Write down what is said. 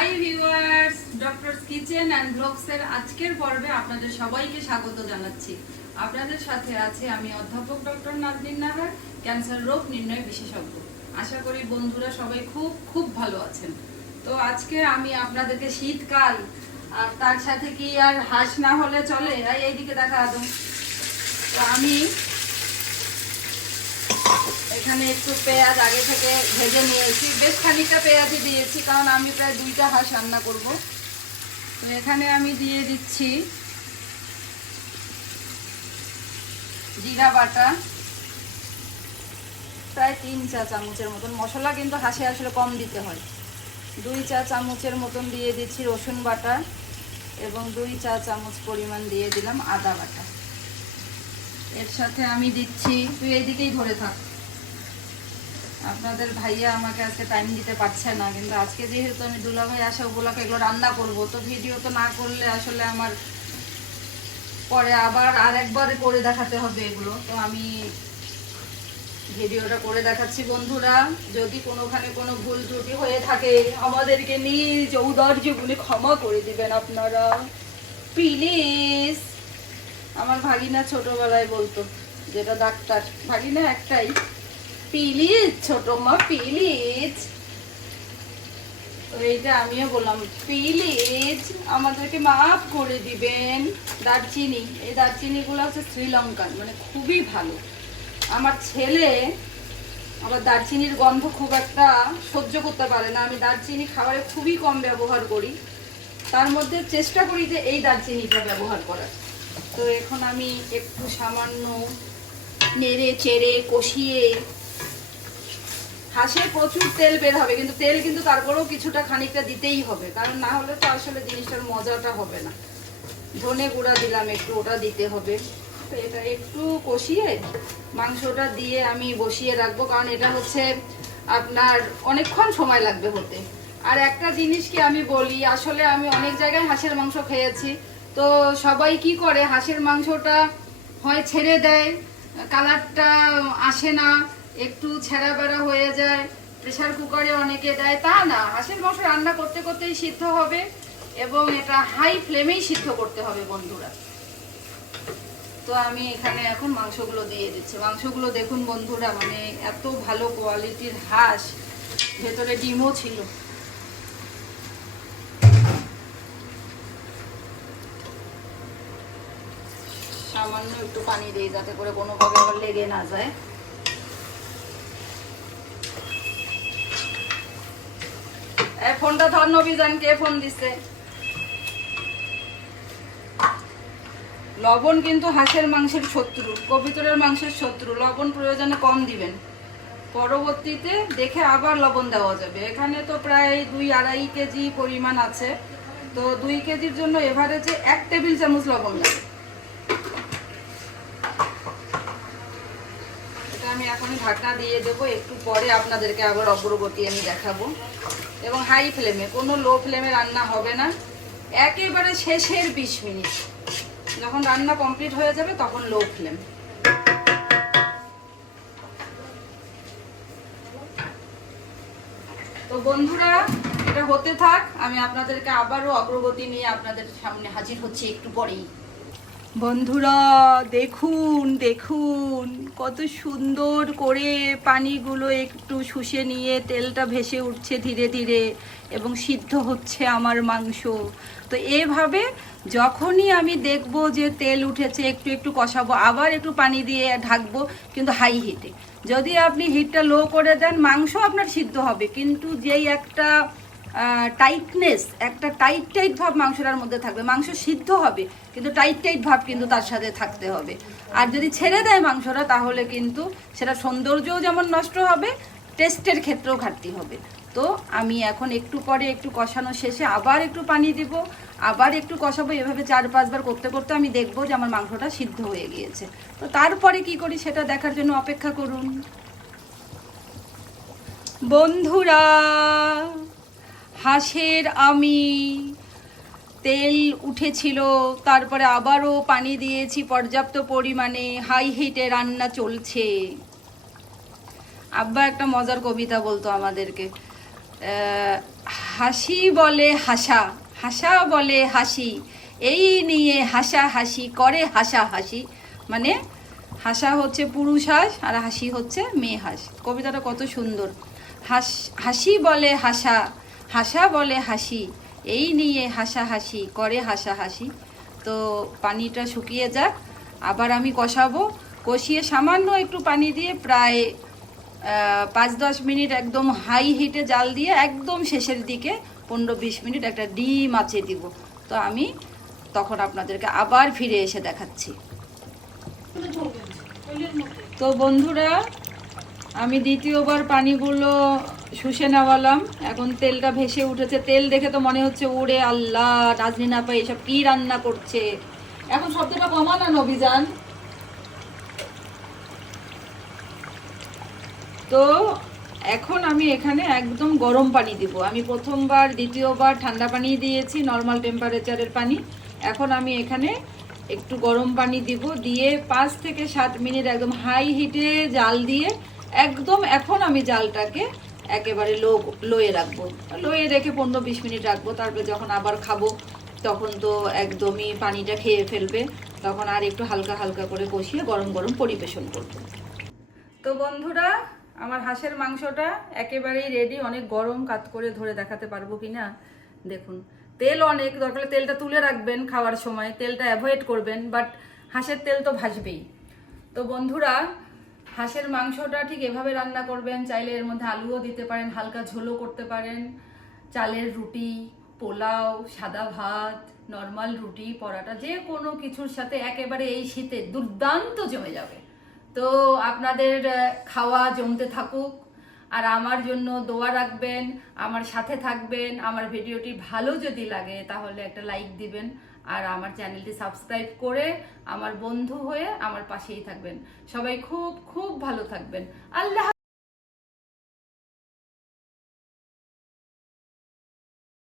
Hi viewers doctor kitchen and ব্লগসের আজকের পর্বে আপনাদের সবাইকে স্বাগত জানাচ্ছি। আপনাদের সাথে আছে আমি অধ্যাপক ডক্টর নাজনীন নাহার, ক্যান্সার রোগ নির্ণয় বিশেষজ্ঞ। আশা করি বন্ধুরা সবাই খুব খুব ভালো আছেন। তো আজকে আমি আপনাদেরকে শীতকাল, আর তার সাথে কি আর হাঁস না হলে চলে? এই এইদিকে দেখা, আদম। তো আমি এখানে একটু পেঁয়াজ আগে থেকে ভেজে নিয়েছি। বেশ খানিকটা পেঁয়াজই দিয়েছি, কারণ আমি প্রায় দুইটা হাঁস রান্না করব। তো এখানে আমি দিয়ে দিচ্ছি জিরা বাটা, প্রায় তিন চা চামচের মতন। মশলা কিন্তু হাঁসে আসলে কম দিতে হয়। দুই চা চামচের মতন দিয়ে দিচ্ছি রসুন বাটা এবং দুই চা চামচ পরিমাণ দিয়ে দিলাম আদা বাটা। এর সাথে আমি দিচ্ছি। তুই এইদিকেই ধরে থাক। আপনাদের ভাইয়া আমাকে আজকে টাইম দিতে পারছে না, কিন্তু আজকে যেহেতু আমি দুলাভাই আসা উপলক্ষে এগুলো রান্না করব, তো ভিডিও তো না করলে আসলে আমার পরে আবার আর একবার করে দেখাতে হবে এগুলো। তো আমি ভিডিওটা করে দেখাচ্ছি বন্ধুরা। যদি কোনোখানে কোনো ভুল ত্রুটি হয়ে থাকে, আমাদেরকে নিজ ঔদার্য গুলি ক্ষমা করে দিবেন আপনারা। প্লিজ আমার ভাগিনা ছোটবেলায় বলতো, যেটা ডাক্তার। ভাগিনা একটাই, প্লিজ, ছোট মা, প্লিজ। এইটা আমিও বললাম, প্লিজ, আমাদেরকে মাফ করে দিবেন। দারচিনি, এই দারচিনিগুলো হচ্ছে শ্রীলঙ্কান মানে খুবই ভালো। আমার ছেলে আবার দারচিনির গন্ধ খুব একটা সহ্য করতে পারে না। আমি দারচিনি খাবারে খুবই কম ব্যবহার করি। তার মধ্যে চেষ্টা করি যে এই দারচিনিটা ব্যবহার করার। তো এখন আমি একটু সামান্য নেড়ে, চেড়ে, কষিয়ে হাঁসের প্রচুর তেল বের হবে, কিন্তু তেল কিন্তু তারপরেও কিছুটা খানিকটা দিতেই হবে, কারণ না হলে তো আসলে জিনিসটার মজাটা হবে না। ধনে গুঁড়া দিলাম একটু, ওটা দিতে হবে। তো এটা একটু কষিয়ে মাংসটা দিয়ে আমি বসিয়ে রাখব, কারণ এটা হচ্ছে আপনার অনেকক্ষণ সময় লাগবে হতে। আর একটা জিনিস কি আমি বলি, আসলে আমি অনেক জায়গায় হাঁসের মাংস খেয়েছি তো সবাই কি করে? হাঁসের মাংসটা হয় ছেড়ে দেয়, কালারটা আসে না, একটু ছেঁড়া বেড়া হয়ে যায় প্রেসার কুকারে অনেকে দেয়। তা না, হাঁসের মাংস রান্না করতে করতেই সিদ্ধ হবে এবং এটা হাই ফ্লেমেই সিদ্ধ করতে হবে বন্ধুরা। তো আমি এখানে এখন মাংসগুলো দিয়ে দিচ্ছি। মাংসগুলো দেখুন বন্ধুরা মানে এত ভালো কোয়ালিটির হাঁস, ভেতরে ডিমও ছিল। সামান্য একটু পানি দিই যাতে করে কোনোভাবে আবার লেগে না যায়। ফোনটা ধর নবীজান কে ফোন দিছে। লবণ কিন্তু হাঁসের মাংসের শত্রু, কবিতরের মাংসের শত্রু, লবণ প্রয়োজনে কম দিবেন। পরবর্তীতে দেখে আবার লবণ দেওয়া যাবে। এখানে তো প্রায় দুই আড়াই কেজি পরিমাণ আছে। তো দুই কেজির জন্য এভারেজে এক টেবিল চামচ লবণ লাগে এখনই ঢাকনা দিয়ে দেবো। একটু পরে আপনাদেরকে আবার অগ্রগতি আমি দেখাবো। এবং হাই ফ্লেমে কোনো লো ফ্লেমে রান্না হবে না। একেবারে শেষের বিশ মিনিট। যখন রান্না কমপ্লিট হয়ে যাবে, তখন লো ফ্লেম তো বন্ধুরা, এটা হতে থাক। আমি আপনাদেরকে আবারও অগ্রগতি নিয়ে আপনাদের সামনে হাজির হচ্ছি একটু পরেই। বন্ধুরা, দেখুন দেখুন, কত সুন্দর করে পানিগুলো একটু শুষে নিয়ে তেলটা ভেসে উঠছে ধীরে ধীরে এবং সিদ্ধ হচ্ছে আমার মাংস। তো এভাবে যখনই আমি দেখব যে তেল উঠেছে, একটু একটু কষাবো, আবার একটু পানি দিয়ে ঢাকবো, কিন্তু হাই হিটে যদি আপনি হিটটা লো করে দেন, মাংস আপনার সিদ্ধ হবে, কিন্তু যেই একটা টাইটনেস একটা টাইট টাইট ভাব মাংসটার মধ্যে থাকবে। মাংস সিদ্ধ হবে, কিন্তু টাইট টাইট ভাব কিন্তু তার সাথে থাকতে হবে। আর যদি ছেড়ে দেয় মাংসটা, তাহলে কিন্তু সেটা সৌন্দর্যও যেমন নষ্ট হবে টেস্টের ক্ষেত্রেও ঘাটতি হবে। তো আমি এখন একটু পরে একটু কষানো শেষে আবার একটু পানি দিব, আবার একটু কষাবো। এভাবে চার পাঁচবার করতে করতে আমি দেখব যে আমার মাংসটা সিদ্ধ হয়ে গিয়েছে। তো তারপরে কি করি সেটা দেখার জন্য অপেক্ষা করুন। বন্ধুরা হাঁসের আমি। তেল উঠেছিল, তারপরে আবারও পানি দিয়েছি পর্যাপ্ত পরিমাণে, হাই হিটে রান্না চলছে। আব্বা একটা মজার কবিতা বলতো আমাদেরকে। হাসি বলে হাসা হাসা বলে হাসি, এই নিয়ে হাসা হাসি করে হাসা হাসি মানে হাসা হচ্ছে পুরুষ হাঁস আর হাসি হচ্ছে মেয়ে হাঁস। কবিতাটা কত সুন্দর। হাস, হাসি বলে হাসা হাসা বলে হাসি, এই নিয়ে হাসা হাসি করে হাসা হাসি তো পানিটা শুকিয়ে যাক, আবার আমি কষাবো। কষিয়ে সামান্য একটু পানি দিয়ে প্রায় পাঁচ দশ মিনিট একদম হাই হিটে জাল দিয়ে একদম শেষের দিকে পনেরো বিশ মিনিট একটা ডিম আছে দিব। তো আমি তখন আপনাদেরকে আবার ফিরে এসে দেখাচ্ছি। তো বন্ধুরা, আমি দ্বিতীয়বার পানিগুলো শুষে নেওয়ালাম। এখন তেলটা ভেসে উঠেছে। তেল দেখে তো মনে হচ্ছে, ওরে আল্লাহ, নাজনি না পাই এসব কি রান্না করছে? এখন শব্দটা কমানান অভিযান। তো এখন আমি এখানে একদম গরম পানি দিব। আমি প্রথমবার, দ্বিতীয়বার ঠান্ডা পানি দিয়েছি নর্মাল টেম্পারেচারের পানি। এখন আমি এখানে একটু গরম পানি দিব। দিয়ে পাঁচ থেকে সাত মিনিট একদম হাই হিটে জাল দিয়ে একদম এখন আমি জালটাকে একেবারে লো, লোয়ে রাখব। লোয়ে রেখে পনেরো বিশ মিনিট রাখব, তারপরে যখন আবার খাব, তখন তো একদমই পানিটা খেয়ে ফেলবে, তখন আর একটু হালকা হালকা করে কষিয়ে গরম গরম পরিবেশন করব। তো বন্ধুরা, আমার হাঁসের মাংসটা একেবারেই রেডি অনেক গরম কাত করে ধরে দেখাতে পারব কি না দেখুন, তেল অনেক দরকার, তেলটা তুলে রাখবেন খাওয়ার সময়, তেলটা অ্যাভয়েড করবেন বাট হাঁসের তেল তো ভাসবেই। তো বন্ধুরা হাঁসের মাংসটা ঠিক এভাবে রান্না করবেন, চাইলে এর মধ্যে আলুও দিতে পারেন, হালকা ঝোলও করতে পারেন। চালের রুটি, পোলাও, সাদা ভাত, নর্মাল রুটি, পরাটা, যে কোনো কিছুর সাথে একেবারে এই শীতে দুর্দান্ত জমে যাবে। তো আপনাদের খাওয়া জমতে থাকুক আর আমার জন্য দোয়া রাখবেন, আমার সাথে থাকবেন, আমার ভিডিওটি ভালো যদি লাগে তাহলে একটা লাইক দিবেন আর আমার চ্যানেলটি সাবস্ক্রাইব করে আমার বন্ধু হয়ে আমার পাশেই থাকবেন। সবাই খুব খুব ভালো থাকবেন। আল্লাহ